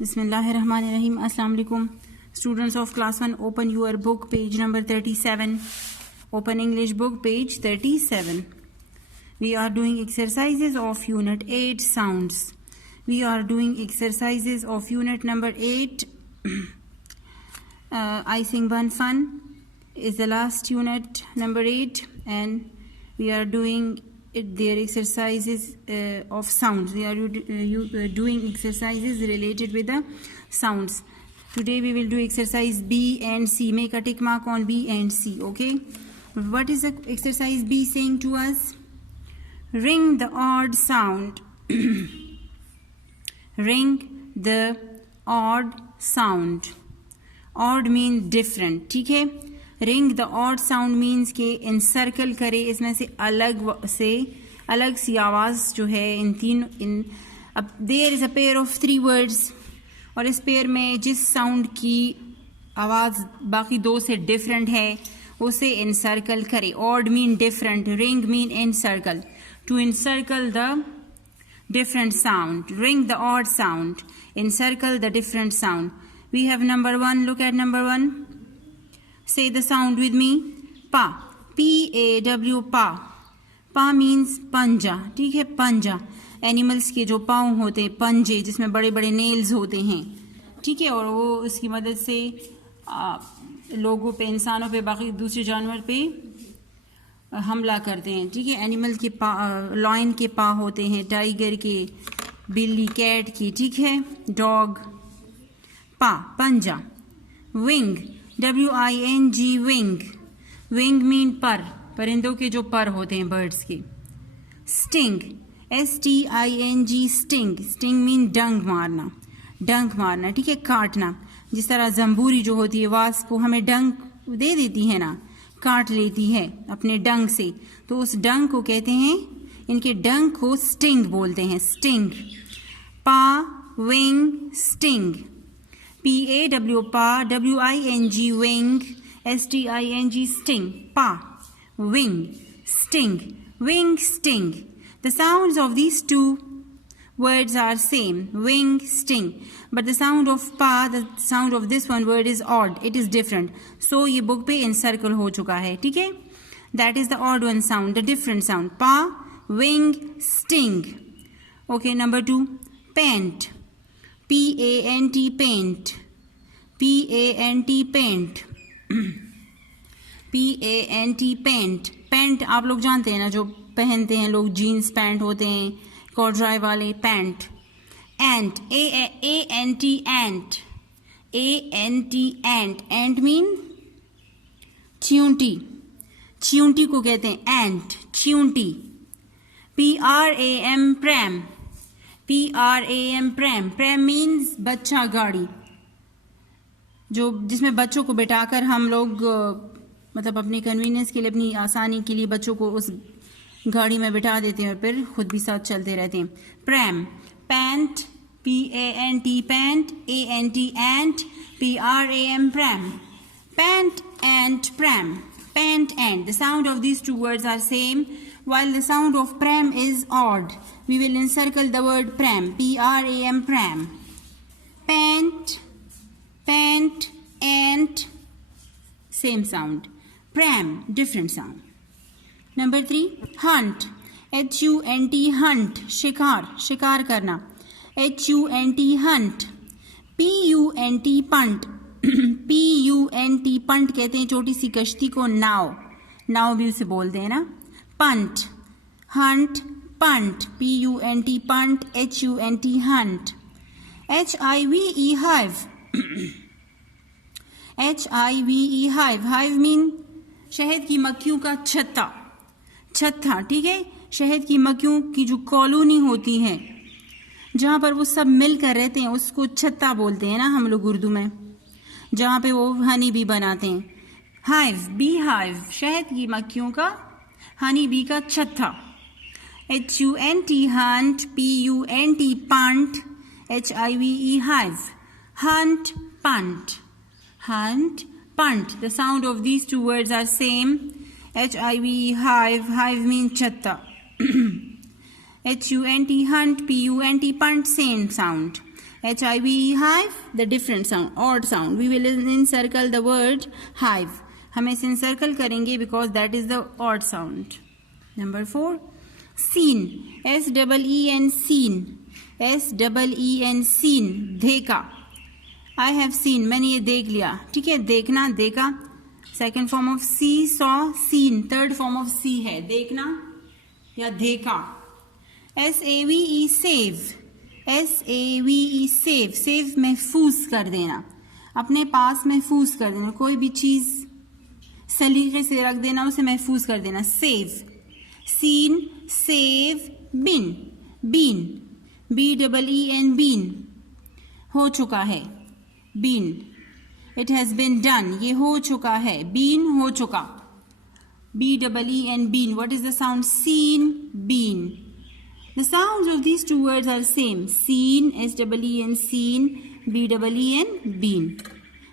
Bismillahirrahmanirrahim. Assalamu alaikum. Students of class 1, open your book, page number 37. Open English book, page 37. We are doing exercises of unit 8, sounds. We are doing exercises of unit number 8. I Sing Bun Fun is the last unit, number 8, and we are doing their exercises of sounds. We are doing exercises related with the sounds. Today we will do exercise B and C. Make a tick mark on B and C. Okay, what is the exercise B saying to us? Ring the odd sound. Ring the odd sound. Odd means different. ठीक है, ring the odd sound means के encircle करे, इसमें से अलग सी आवाज़ जो है अब there is a pair of 3 words, और इस पेयर में जिस साउंड की आवाज़ बाकी 2 से डिफरेंट है उसे इनसर्कल करे. Odd mean different, ring mean encircle. To encircle the different sound, ring the odd sound, encircle the different sound. We have number 1. Look at number 1. Say the sound with me. Pa. P-A-W. Pa. Pa means पंजा. ठीक है, पंजा. Animals के जो पाँव होते हैं, पंजे, जिसमें बड़े बड़े नेल्स होते हैं. ठीक है, और वो उसकी मदद से लोगों पे, इंसानों पे, बाकी दूसरे जानवर पे हमला करते हैं. ठीक है, एनिमल के लॉयन के पा होते हैं, टाइगर के, बिल्ली, कैट की. ठीक है, डॉग. पा पंजा. Wing, W-I-N-G, wing. Wing mean पर, परिंदों के जो पर होते हैं, बर्ड्स के. Sting, S-T-I-N-G, sting. Sting mean डंक मारना, डंक मारना. ठीक है, काटना. जिस तरह जंबूरी जो होती है, वास्प, वो हमें डंक दे देती है ना, काट लेती है अपने डंक से, तो उस डंक को कहते हैं, इनके डंक को स्टिंग बोलते हैं. Sting. Paw, wing, sting. P-A-W, paw. W-I-N-G, wing. S-T-I-N-G, sting. Paw, wing, sting. Wing, sting. The sounds of these 2 words are same. Wing, sting. But the sound of pa, the sound of this one word is odd. It is different. So ये book पे encircle हो चुका है. ठीक है? That is the odd one sound, the different sound. Pa, wing, sting. Okay, number 2. Pant. P-A-N-T, paint. P-A-N-T, paint. P-A-N-T, paint. Pant आप लोग जानते हैं ना, जो पहनते हैं लोग, जीन्स पैंट होते हैं, कॉर्ड्राई वाले. पैंट. एंट, A-N-T, एंट. A-N-T, एंट. एंट मीन चींटी. चींटी को कहते हैं एंट, चींटी. P-R-A-M, pram. P-R-A-M, pram. Pram means बच्चा गाड़ी, जो जिसमें बच्चों को बिठाकर हम लोग मतलब अपनी कन्वीनियंस के लिए, अपनी आसानी के लिए बच्चों को उस गाड़ी में बिठा देते हैं और फिर खुद भी साथ चलते रहते हैं. Pram. Pant, P-A-N-T, pant. A-N-T, ant. P-R-A-M, pram. Pant and pram. Pant and. The sound of these 2 words are same, while the sound of pram is odd. We will encircle the word pram. P-R-A-M, pram. Pant, pant, and same sound. Pram, different sound. Number 3, hunt. H-U-N-T, hunt. शिकार, शिकार करना. H-U-N-T, hunt. P-U-N-T, punt. P-U-N-T, punt कहते हैं छोटी सी कश्ती को. नाव, नाव भी उसे बोलते हैं ना. punt. hunt, punt. P-U-N-T, punt. H-U-N-T, hunt. H-I-V-E, hive. H-I-V-E, hive. hive mean शहद की मक्खियों का छत्ता, छत्ता. ठीक है, शहद की मक्खियों की जो कॉलोनी होती है, जहाँ पर वो सब मिलकर रहते हैं, उसको छत्ता बोलते हैं ना हम लोग उर्दू में, जहाँ पे वो हनी बी बनाते हैं. हाइव, बी हाइव, शहद की मक्खियों का, हनी बी का छत्ता. H-U-N-T, hunt. P-U-N-T, punt. H-I-V-E, hive. Hunt, punt. Hunt, punt. The sound of these 2 words are same. H-I-V-E, hive. Hive means chatta. H-U-N-T, hunt. P-U-N-T, punt. Same sound. HIVE, hive, the different sound, odd sound. We will encircle the word hive. हम इसे encircle करेंगे because that is the odd sound. Number 4, seen, SEEN, seen, SEEN, seen, देखा. I have seen, मैंने ये देख लिया. ठीक है, देखना, देखा. Second form of see, saw, seen. Third form of see है देखना या देखा. SAVE, save, SAVE, save, save महफूज कर देना, अपने पास महफूज कर देना, कोई भी चीज सलीके से रख देना, उसे महफूज कर देना. Save, seen, save, bin, been, BEEN, been, हो चुका है. Been, it has been done, ये हो चुका है. बीन, हो चुका. BEEN, been. What is the sound? Seen, been. The sounds of these two words are same. Seen, SEEN, seen, BEEN, been.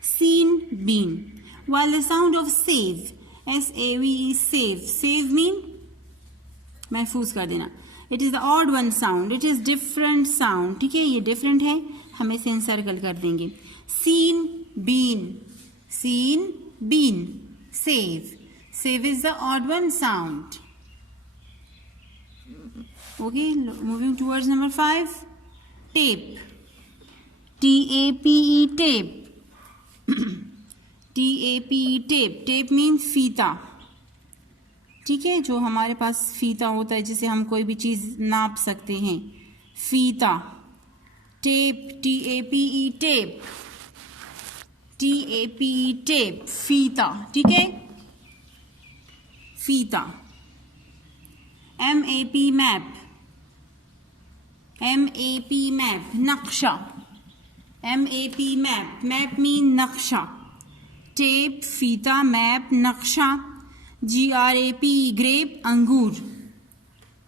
Seen, been. While the sound of save, SAVE, save, save mean महफूज कर देना. It is the odd one sound. It is different sound. ठीक है, ये different है, हम इसे encircle कर देंगे. Seen, been, seen, been, save. Save is the odd one sound. Okay, moving towards number 5, tape, TAPE, tape, TAPE, tape. Tape means फीता. ठीक है, जो हमारे पास फीता होता है जिसे हम कोई भी चीज नाप सकते हैं, फीता. Tape, TAPE, tape, TAPE, tape, फीता. ठीक है, फीता. MAP, map, MAP, map, नक्शा. MAP, map, map mean नक्शा. टेप, फीता, मैप, नक्शा. GRAP, ग्रेप, अंगूर.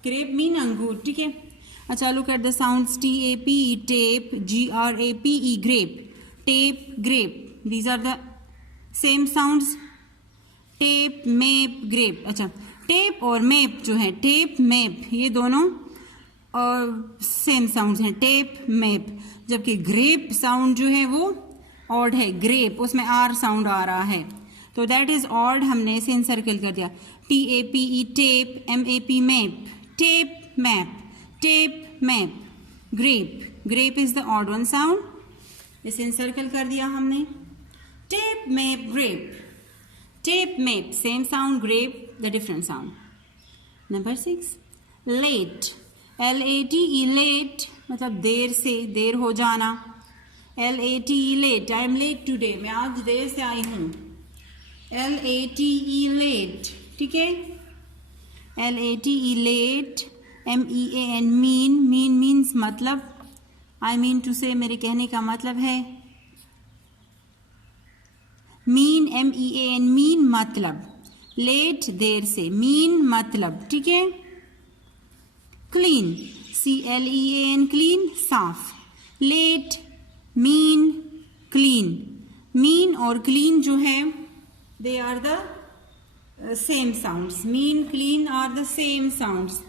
ग्रेप मीन अंगूर. ठीक है, अच्छा, look at the sounds. TAPE, tape, GRAPE, grape. Tape, grape, these are the same sounds. Tape, map, grape. अच्छा, टेप और मैप जो है, टेप, मैप, ये दोनों सेम साउंड्स हैं. Tape, map. जबकि ग्रेप साउंड जो है वो ऑड है. ग्रेप, उसमें R साउंड आ रहा है, तो दैट इज ऑड. हमने इसे इनसर्कल कर दिया. TAPE, tape, MAP, map, tape, map, tape, map. Grape, grape is the odd one sound, इसे इनसर्कल कर दिया हमने. Tape, map, grape. Tape, map, same sound. Grape, the different sound. Number 6, late, LATE, late, मतलब देर से, देर हो जाना. LATE, late, I am late today, मैं आज देर से आई हूँ. LATE, late. ठीक है, LATE, late. MEAN, mean, mean means मतलब. I mean to say, मेरे कहने का मतलब है. मीन, MEAN, मीन मतलब. लेट, देर से. मीन मतलब. ठीक है, क्लीन, CLEAN, क्लीन, साफ. Late, mean, clean. मीन और क्लीन जो है, they are the same sounds. Mean, clean are the same sounds.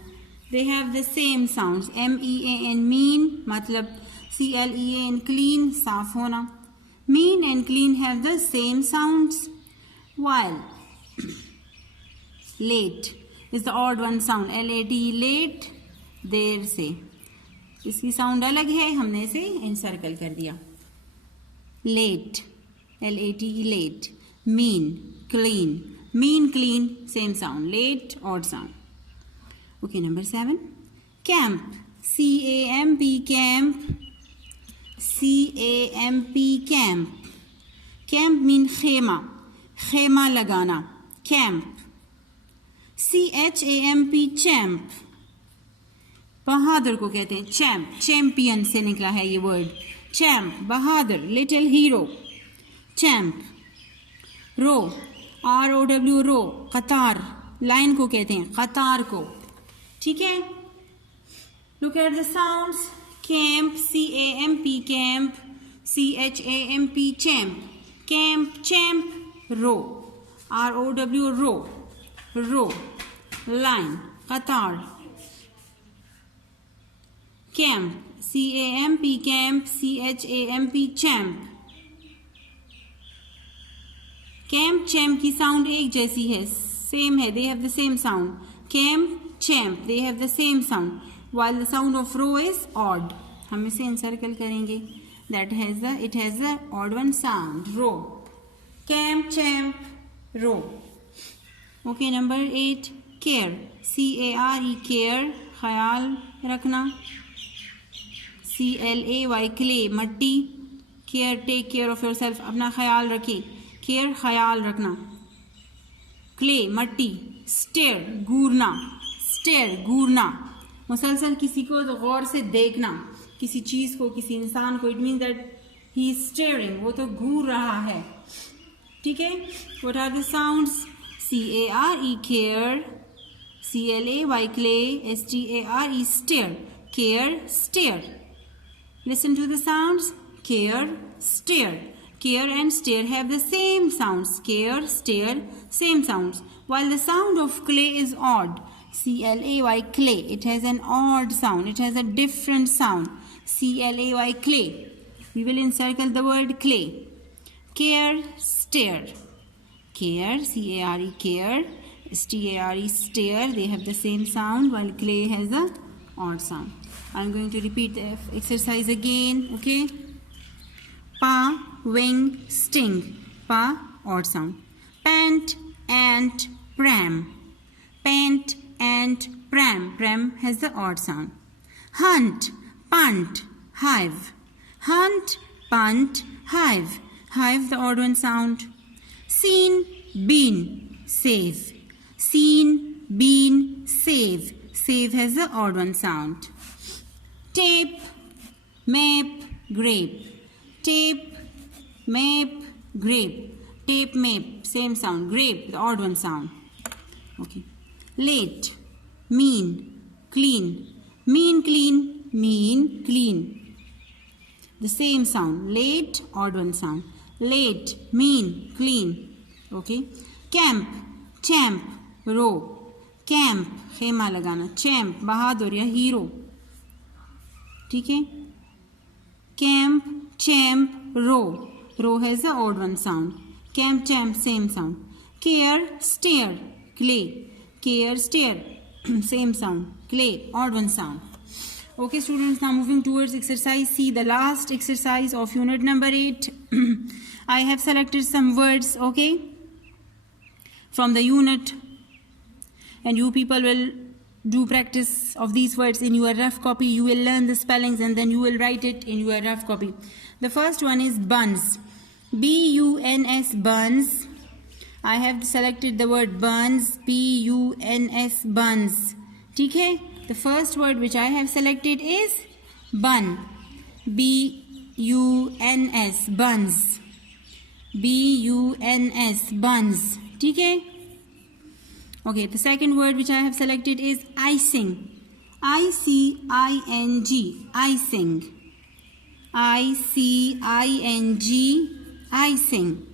They have the same sounds. MEAN, mean मतलब. CLEAN, क्लीन, साफ होना. Mean and clean have the same sounds, while late is the odd one sound. LATE, late, देर से. इसकी sound अलग है, हमने इसे encircle कर दिया. Late, LATE, late. Mean, clean, mean, clean, same sound. Late, odd sound. Okay, number 7, camp, CAMP, camp. CAMP, camp. Camp mean खेमा, खेमा लगाना. Camp. CHAMP, champ. बहादुर को कहते हैं चैम्प. चैंपियन से निकला है ये वर्ड. चैम्प, बहादुर, लिटिल हीरो. चैम्प. रो, ROW, रो, कतार. लाइन को कहते हैं कतार को. ठीक है, look at the sounds. Camp, CAMP, camp. CHAMP, champ. Camp, champ, row. ROW, row, row. Line, qatar. Camp, CAMP camp, CHAMP champ. Camp champ की sound एक जैसी है, सेम है, they have the same sound. Camp champ, they have the same sound, while the sound of row is odd. हम इसे encircle करेंगे. It has the odd one sound. Row. Camp champ row. Okay, number 8. Care. CARE care, ख्याल रखना. CLAY clay, मट्टी. Care, take care of yourself, अपना ख्याल रखे. Care, ख्याल रखना. Clay, मट्टी. Stare, घूरना. Stare, घूरना. मुसलसल किसी को गौर से देखना, किसी चीज को, किसी इंसान को. It means that he is staring, वो तो घूर रहा है. ठीक है. What are the sounds? CARE care, CLAY clay, STARE stare. Care, stare. Listen to the sounds. Care, stare. Care and stare have the same sounds. Care, stare, same sounds. While the sound of clay is odd. CLAY clay. It has an odd sound. It has a different sound. CLAY clay. We will encircle the word clay. Care, stare. Care, CARE care, STARE stare. They have the same sound, while clay has a odd sound. I'm going to repeat the exercise again. Okay. Pa, wing, sting. Pa, odd sound. Pant, ant, pram. Pant, ant, pram. Pram has the odd sound. Hunt, punt, hive. Hunt, punt, hive. Hive, the odd one sound. Seen, been, save. Seen, been, save. Save has the odd one sound. Tape, map, grape. Tape, map, grape. Tape, map, same sound. Grape, the odd one sound. Okay. Late, mean, clean. Mean, clean, mean, clean. The same sound. Late, odd one sound. Late, mean, clean. Okay. Camp, champ, row. Camp, खेमा लगाना. Champ, बहादुर या hero. ठीक है. Camp, champ, row. Row has the odd one sound. Camp, champ, same sound. Care, stare, clay. Care, stare, same sound. Clay, odd one sound. Okay, students, now moving towards exercise C, the last exercise of unit number 8. I have selected some words, okay, from the unit, and you people will do practice of these words in your rough copy. You will learn the spellings and then you will write it in your rough copy. The first one is buns. B-U-N-S, buns. I have selected the word buns, B-U-N-S, buns. ठीक है? The first word which I have selected is bun. B-U-N-S, buns. B-U-N-S, buns. ठीक है? Okay, the second word which I have selected is icing. I-C-I-N-G, icing. I-C-I-N-G, icing.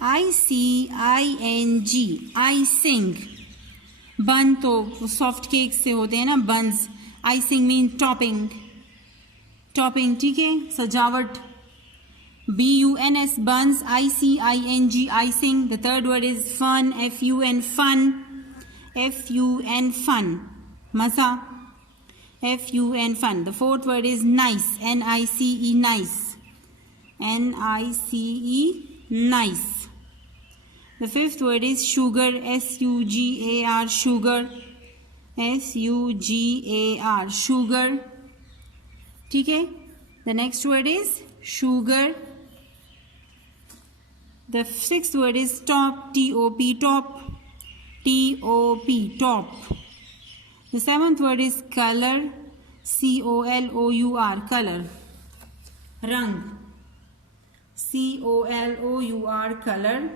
I-C-I-N-G, icing. बन तो soft cake से होते हैं ना, buns. Icing mean topping. Topping, ठीक है, सजावट. B-U-N-S, buns. I-C-I-N-G, icing. The third word is fun. F-U-N, fun. F-U-N, fun. मज़ा. F-U-N, fun. The fourth word is nice. N-I-C-E, nice. N-I-C-E, nice. The fifth word is sugar. S-U-G-A-R, sugar. S-U-G-A-R, sugar. ठीक है? The next word is sugar. The sixth word is top. T-O-P, top. T-O-P, top. The seventh word is color. C-O-L-O-U-R, color. Rang. C-O-L-O-U-R, color.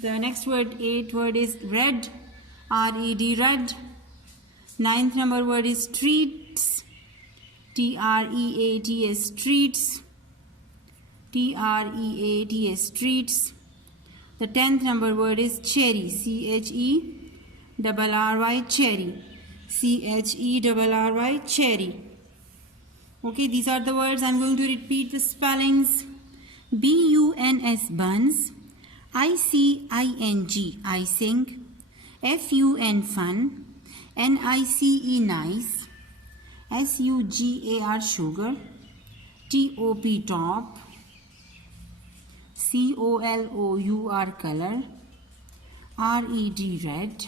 The next word, eighth word is red. R-E-D, red. Ninth number word is streets. T-R-E-A-T-S, streets. T-R-E-A-T-S, streets. The 10th number word is cherry. C-H-E-R-R-Y, cherry. C-H-E-R-R-Y, cherry. Okay, these are the words. I'm going to repeat the spellings. B-U-N-S, buns. I-C-I-N-G, icing. F-U-N, fun. N-I-C-E, nice. S-U-G-A-R, sugar. T-O-P, top. C-O-L-O-U-R, color. R-E-D, red.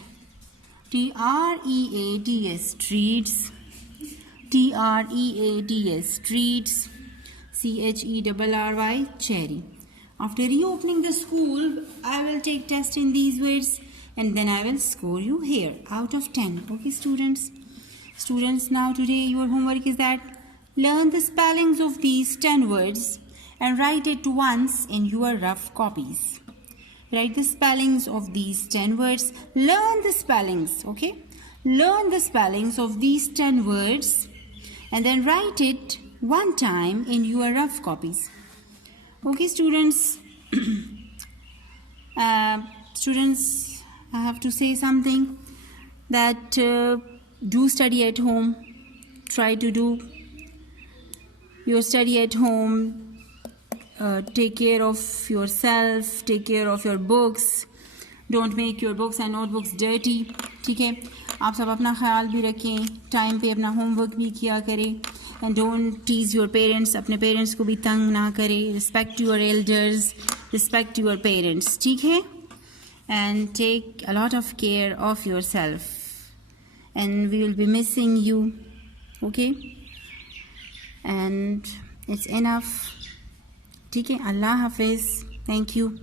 T-R-E-A-T-S, treats. T-R-E-A-T-S, treats. C-H-E-R-R-Y, cherry. After reopening the school, I will take test in these words and then I will score you here out of 10. Okay, students? Students, now today your homework is that learn the spellings of these 10 words and write it once in your rough copies. Write the spellings of these 10 words. Learn the spellings, okay? Learn the spellings of these 10 words and then write it one time in your rough copies. Okay, students. Students, I have to say something that do study at home. Try to do your study at home. Take care of yourself, take care of your books. Don't make your books and notebooks dirty. ठीक है, आप सब अपना ख्याल भी रखें, time पे अपना होमवर्क भी किया करें. And don't tease your parents. अपने पेरेंट्स को भी तंग ना करें. Respect your elders, respect your parents. ठीक है? And take a lot of care of yourself. And we will be missing you. Okay? And it's enough. ठीक है, अल्लाह हाफिज़. Thank you.